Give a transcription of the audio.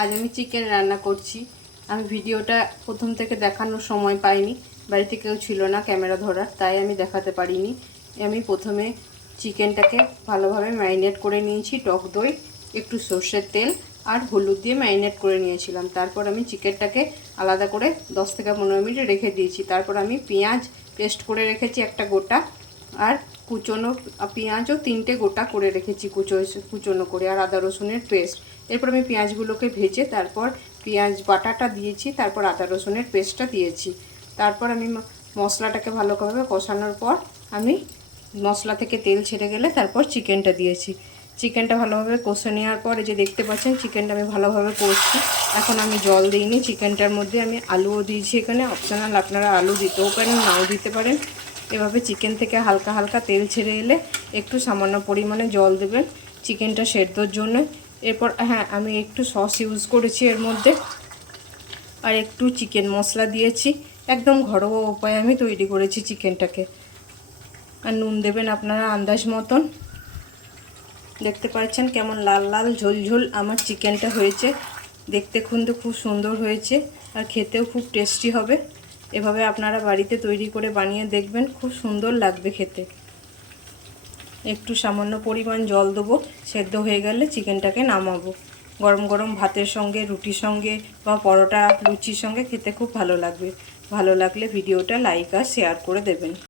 আজ আমি চিকেন রান্না করছি। আমি ভিডিওটা প্রথম থেকে দেখানোর সময় পাইনি। বাড়িতে কেউ ছিল না ক্যামেরা ধরার তাই আমি দেখাতে পারিনি। আমি প্রথমে চিকেনটাকে ভালোভাবে ম্যারিনেট করে নিয়েছি, টক দই, একটু সর্ষের তেল আর হলুদ দিয়ে ম্যারিনেট করে নিয়েছিলাম। তারপর আমি চিকেনটাকে আলাদা করে দশ থেকে পনেরো মিনিট রেখে দিয়েছি। তারপর আমি পেঁয়াজ পেস্ট করে রেখেছি একটা গোটা। আর কুচনো পেঁয়াজও তিনটে গোটা করে রেখেছি কুচো, কুচনো করে আর আদা রসুনের পেস্ট। এরপর আমি পেঁয়াজগুলোকে ভেজে তারপর পেঁয়াজ বাটাটা দিয়েছি, তারপর আদা রসুনের পেস্টটা দিয়েছি। তারপর আমি মশলাটাকে ভালোভাবে কষানোর পর আমি মশলা থেকে তেল ছেড়ে গেলে তারপর চিকেনটা দিয়েছি। চিকেনটা ভালোভাবে কষে নেওয়ার পর এই যে দেখতে পাচ্ছেন চিকেনটা আমি ভালোভাবে কষছি। এখন আমি জল দিইনি চিকেনটার মধ্যে আমি আলুও দিয়েছি এখানে। অপশনাল আপনারা আলু দিতেও পারেন, নাও দিতে পারেন। এভাবে চিকেন থেকে হালকা হালকা তেল ছেড়ে এলে একটু সামান্য পরিমাণে জল দেবেন চিকেনটা সেদ্ধর জন্য। এরপর হ্যাঁ আমি একটু সস ইউজ করেছি এর মধ্যে। আর একটু চিকেন মশলা দিয়েছি। একদম ঘরোয়া উপায়ে আমি তৈরি করেছি চিকেনটাকে আর নুন দেবেন আপনারা আন্দাজ মতন। দেখতে পাচ্ছেন কেমন লাল লাল ঝোল ঝোল আমার চিকেনটা হয়েছে। দেখতে খুব সুন্দর হয়েছে। আর খেতেও খুব টেস্টি হবে। এভাবে আপনারা বাড়িতে তৈরি করে বানিয়ে দেখবেন, খুব সুন্দর লাগবে খেতে। একটু সামান্য পরিমাণ জল দেবো, সেদ্ধ হয়ে গেলে চিকেনটাকে নামাবো। গরম গরম ভাতের সঙ্গে, রুটির সঙ্গে বা পরোটা, লুচির সঙ্গে খেতে খুব ভালো লাগবে। ভালো লাগলে ভিডিওটা লাইক আর শেয়ার করে দেবেন।